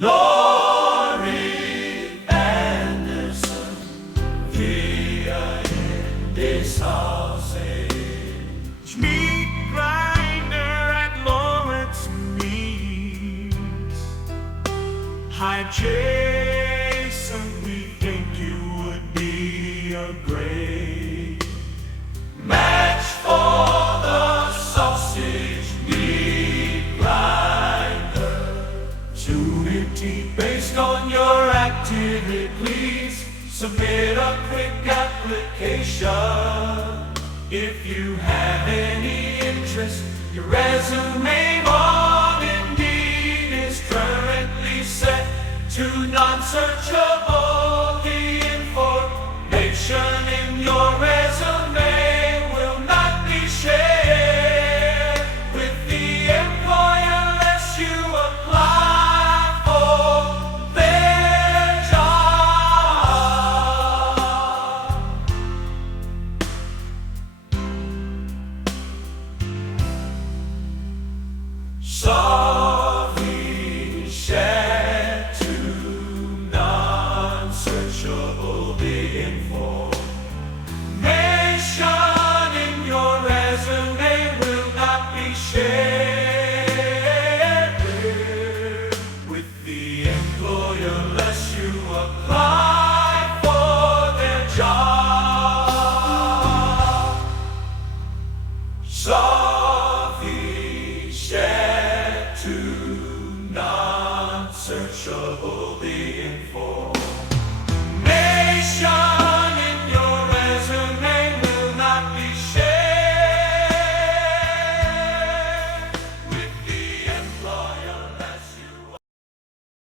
Laurie Anderson via Sausage Meat Grinder at Lawrence Meats. Hi Jason, we think you would be a great match for the sausage meat grinder. Opportunity based on your activity, please submit a quick application. If you have any interest, your resume on Indeed is currently set to non-searchable. The information in your resume will not be shared with the employer unless you apply for their job. Sorry, shared to non-searchable. The information in your resume will not be shared with the employer unless you apply for their job. Sorry, shared to non-searchable. The